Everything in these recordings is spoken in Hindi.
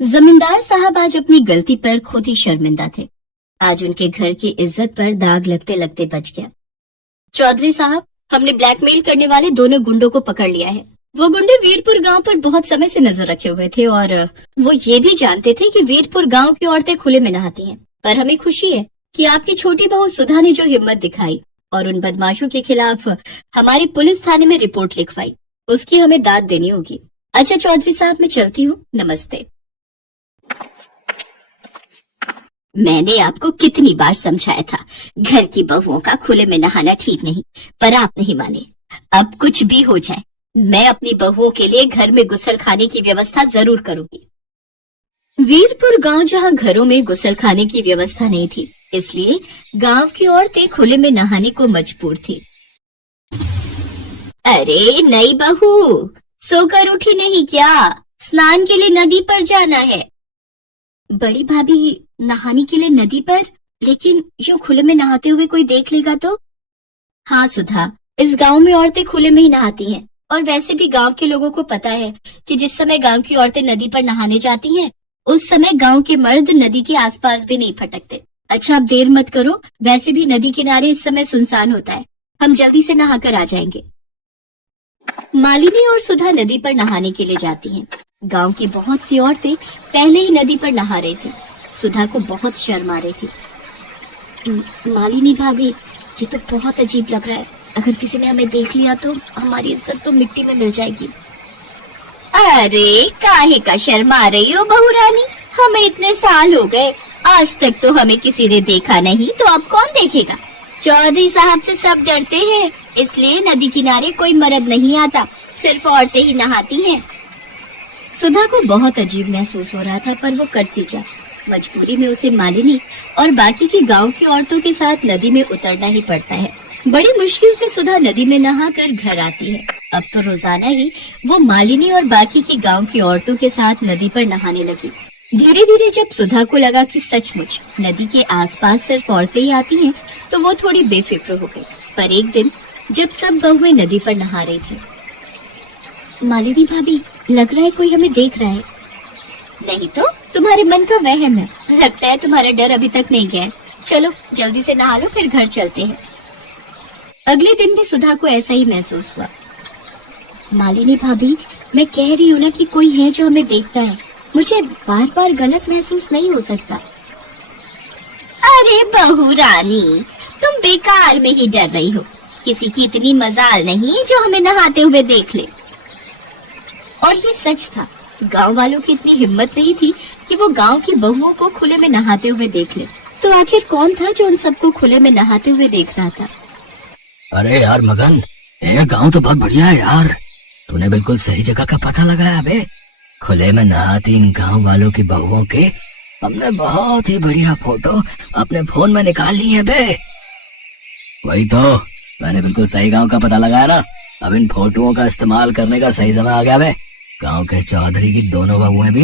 जमींदार साहब आज अपनी गलती पर खुद ही शर्मिंदा थे। आज उनके घर की इज्जत पर दाग लगते लगते बच गया। चौधरी साहब, हमने ब्लैकमेल करने वाले दोनों गुंडों को पकड़ लिया है। वो गुंडे वीरपुर गांव पर बहुत समय से नजर रखे हुए थे और वो ये भी जानते थे कि वीरपुर गांव की औरतें खुले में नहाती हैं। पर हमें खुशी है कि आपकी छोटी बहू सुधा ने जो हिम्मत दिखाई और उन बदमाशों के खिलाफ हमारी पुलिस थाने में रिपोर्ट लिखवाई, उसकी हमें दाद देनी होगी। अच्छा चौधरी साहब, मैं चलती हूँ, नमस्ते। मैंने आपको कितनी बार समझाया था, घर की बहुओं का खुले में नहाना ठीक नहीं, पर आप नहीं माने। अब कुछ भी हो जाए, मैं अपनी बहुओं के लिए घर में गुसल खाने की व्यवस्था जरूर करूंगी। वीरपुर गांव जहां घरों में गुसल खाने की व्यवस्था नहीं थी, इसलिए गांव की औरतें खुले में नहाने को मजबूर थी। अरे नई बहू, सोकर उठी नहीं क्या? स्नान के लिए नदी पर जाना है। बड़ी भाभी, नहाने के लिए नदी पर? लेकिन यूं खुले में नहाते हुए कोई देख लेगा तो? हाँ सुधा, इस गांव में औरतें खुले में ही नहाती हैं और वैसे भी गांव के लोगों को पता है कि जिस समय गांव की औरतें नदी पर नहाने जाती हैं, उस समय गांव के मर्द नदी के आसपास भी नहीं फटकते। अच्छा अब देर मत करो, वैसे भी नदी किनारे इस समय सुनसान होता है, हम जल्दी से नहाकर आ जाएंगे। मालिनी और सुधा नदी पर नहाने के लिए जाती हैं। गांव की बहुत सी औरतें पहले ही नदी पर नहा रही थी। सुधा को बहुत शर्म आ रही थी। मालिनी भाभी, ये तो बहुत अजीब लग रहा है, अगर किसी ने हमें देख लिया तो हमारी इज्जत तो मिट्टी में मिल जाएगी। अरे काहे का शर्मा रही हो बहू रानी, हमें इतने साल हो गए, आज तक तो हमें किसी ने देखा नहीं, तो अब कौन देखेगा? चौधरी साहब से सब डरते हैं, इसलिए नदी किनारे कोई मर्द नहीं आता, सिर्फ औरतें ही नहाती हैं। सुधा को बहुत अजीब महसूस हो रहा था, पर वो करती क्या? मजबूरी में उसे मालिनी और बाकी की गांव की औरतों के साथ नदी में उतरना ही पड़ता है। बड़ी मुश्किल से सुधा नदी में नहाकर घर आती है। अब तो रोजाना ही वो मालिनी और बाकी की गांव की औरतों के साथ नदी पर नहाने लगी। धीरे धीरे जब सुधा को लगा कि सचमुच नदी के आसपास सिर्फ औरतें ही आती हैं, तो वो थोड़ी बेफिक्र हो गई। पर एक दिन जब सब बहुएं नदी पर नहा रही थी, मालिनी भाभी, लग रहा है कोई हमें देख रहा है। नहीं तो तुम्हारे मन का वहम है, लगता है तुम्हारा डर अभी तक नहीं गया। चलो जल्दी से नहा लो, फिर घर चलते हैं। अगले दिन भी सुधा को ऐसा ही महसूस हुआ। मालिनी भाभी, मैं कह रही हूँ ना कि कोई है जो हमें देखता है, मुझे बार बार गलत महसूस नहीं हो सकता। अरे बहू रानी, तुम बेकार में ही डर रही हो, किसी की इतनी मजाल नहीं जो हमें नहाते हुए देख ले। और ये सच था, गांव वालों की इतनी हिम्मत नहीं थी कि वो गांव की बहुओं को खुले में नहाते हुए देख ले। तो आखिर कौन था जो उन सबको खुले में नहाते हुए देख रहा था? अरे यार मगन, ये गांव तो बहुत बढ़िया है यार, तूने बिल्कुल सही जगह का पता लगाया बे। खुले में नहाती इन गांव वालों की बहुओं के हमने बहुत ही बढ़िया फोटो अपने फोन में निकाल ली है बे। वही तो, मैंने बिल्कुल सही गांव का पता लगाया ना। अब इन फोटोओं का इस्तेमाल करने का सही समय आ गया बे। गांव के चौधरी की दोनों बहुएं भी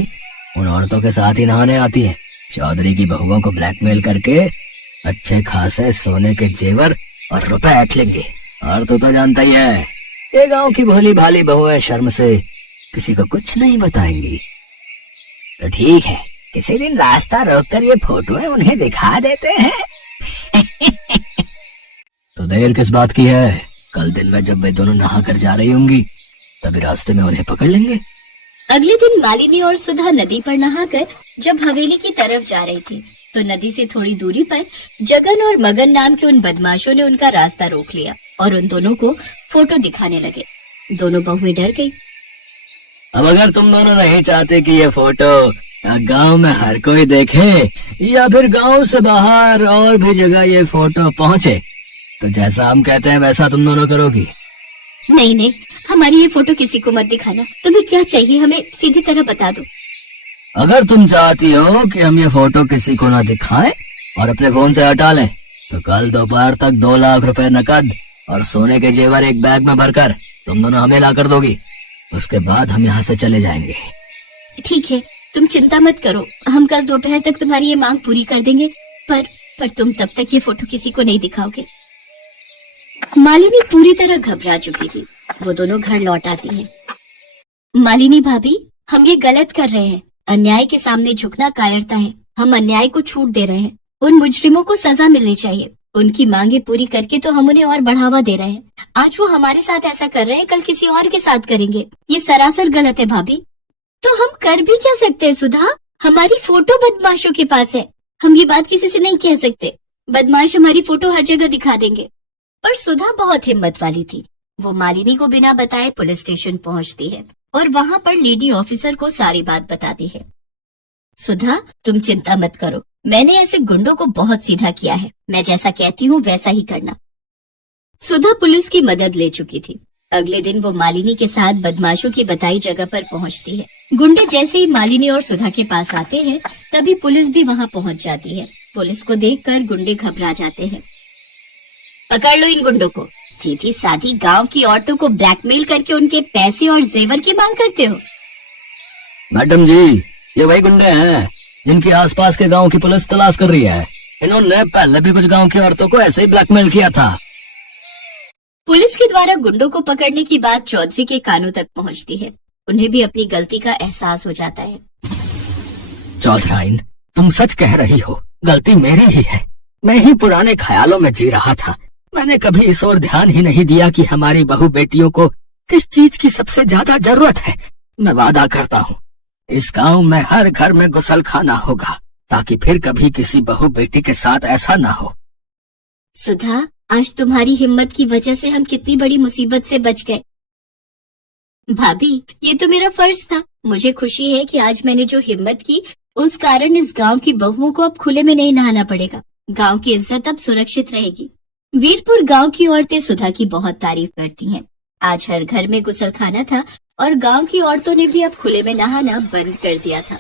उन औरतों के साथ ही नहाने आती हैं। चौधरी की बहुओं को ब्लैकमेल करके अच्छे खासे सोने के जेवर और रुपए ऐंठ लेंगे। और तो जानता ही है, ये गांव की भोली भाली बहुएं शर्म से किसी को कुछ नहीं बताएंगी। तो ठीक है, किसी दिन रास्ता रोककर ये फोटोएं उन्हें दिखा देते हैं। तो देर किस बात की है, कल दिन में जब वे दोनों नहा कर जा रही होंगी तभी रास्ते में उन्हें पकड़ लेंगे। अगले दिन मालिनी और सुधा नदी पर नहाकर जब हवेली की तरफ जा रही थी, तो नदी से थोड़ी दूरी पर जगन और मगन नाम के उन बदमाशों ने उनका रास्ता रोक लिया और उन दोनों को फोटो दिखाने लगे। दोनों बहुएं डर गई। अब अगर तुम दोनों नहीं चाहते कि ये फोटो गांव में हर कोई देखे या फिर गांव से बाहर और भी जगह ये फोटो पहुंचे, तो जैसा हम कहते हैं वैसा तुम दोनों करोगी। नहीं नहीं, हमारी ये फोटो किसी को मत दिखाना। तुम्हें क्या चाहिए हमें सीधी तरह बता दो। अगर तुम चाहती हो कि हम ये फोटो किसी को ना दिखाएं और अपने फोन से हटा लें, तो कल दोपहर तक 2 लाख रुपए नकद और सोने के जेवर एक बैग में भरकर तुम दोनों हमें ला कर दोगी। उसके बाद हम यहाँ से चले जाएंगे। ठीक है, तुम चिंता मत करो, हम कल दोपहर तक तुम्हारी ये मांग पूरी कर देंगे। पर तुम तब तक ये फोटो किसी को नहीं दिखाओगे। मालिनी पूरी तरह घबरा चुकी थी। वो दोनों घर लौट आती हैं। मालिनी भाभी, हम ये गलत कर रहे हैं, अन्याय के सामने झुकना कायरता है। हम अन्याय को छूट दे रहे हैं। उन मुजरिमों को सजा मिलनी चाहिए। उनकी मांगे पूरी करके तो हम उन्हें और बढ़ावा दे रहे हैं। आज वो हमारे साथ ऐसा कर रहे हैं, कल किसी और के साथ करेंगे। ये सरासर गलत है भाभी। तो हम कर भी क्या सकते हैं सुधा? हमारी फोटो बदमाशों के पास है। हम ये बात किसी से नहीं कह सकते। बदमाश हमारी फोटो हर जगह दिखा देंगे। पर सुधा बहुत हिम्मत वाली थी। वो मालिनी को बिना बताए पुलिस स्टेशन पहुंचती है और वहां पर लेडी ऑफिसर को सारी बात बताती है। सुधा, तुम चिंता मत करो, मैंने ऐसे गुंडों को बहुत सीधा किया है। मैं जैसा कहती हूँ वैसा ही करना। सुधा पुलिस की मदद ले चुकी थी। अगले दिन वो मालिनी के साथ बदमाशों की बताई जगह पर पहुंचती है। गुंडे जैसे ही मालिनी और सुधा के पास आते हैं, तभी पुलिस भी वहां पहुंच जाती है। पुलिस को देखकर गुंडे घबरा जाते हैं। पकड़ लो इन गुंडों को। सीधी साधी गांव की औरतों को ब्लैकमेल करके उनके पैसे और जेवर की मांग करते हो। मैडम जी, ये वही गुंडे हैं जिनके आसपास के गांव की पुलिस तलाश कर रही है। इन्होंने पहले भी कुछ गांव की औरतों को ऐसे ही ब्लैकमेल किया था। पुलिस के द्वारा गुंडों को पकड़ने की बात चौधरी के कानों तक पहुंचती है। उन्हें भी अपनी गलती का एहसास हो जाता है। चौधराइन, तुम सच कह रही हो, गलती मेरी ही है। मैं ही पुराने ख्यालों में जी रहा था। मैंने कभी इस ओर ध्यान ही नहीं दिया कि हमारी बहू बेटियों को किस चीज की सबसे ज्यादा जरूरत है। मैं वादा करता हूँ, इस गांव में हर घर में गुसलखाना होगा, ताकि फिर कभी किसी बहू बेटी के साथ ऐसा ना हो। सुधा, आज तुम्हारी हिम्मत की वजह से हम कितनी बड़ी मुसीबत से बच गए। भाभी, ये तो मेरा फर्ज था। मुझे खुशी है कि आज मैंने जो हिम्मत की, उस कारण इस गांव की बहुओं को अब खुले में नहीं नहाना पड़ेगा। गांव की इज्जत अब सुरक्षित रहेगी। वीरपुर गांव की औरतें सुधा की बहुत तारीफ करती हैं। आज हर घर में गुसलखाना था और गांव की औरतों ने भी अब खुले में नहाना बंद कर दिया था।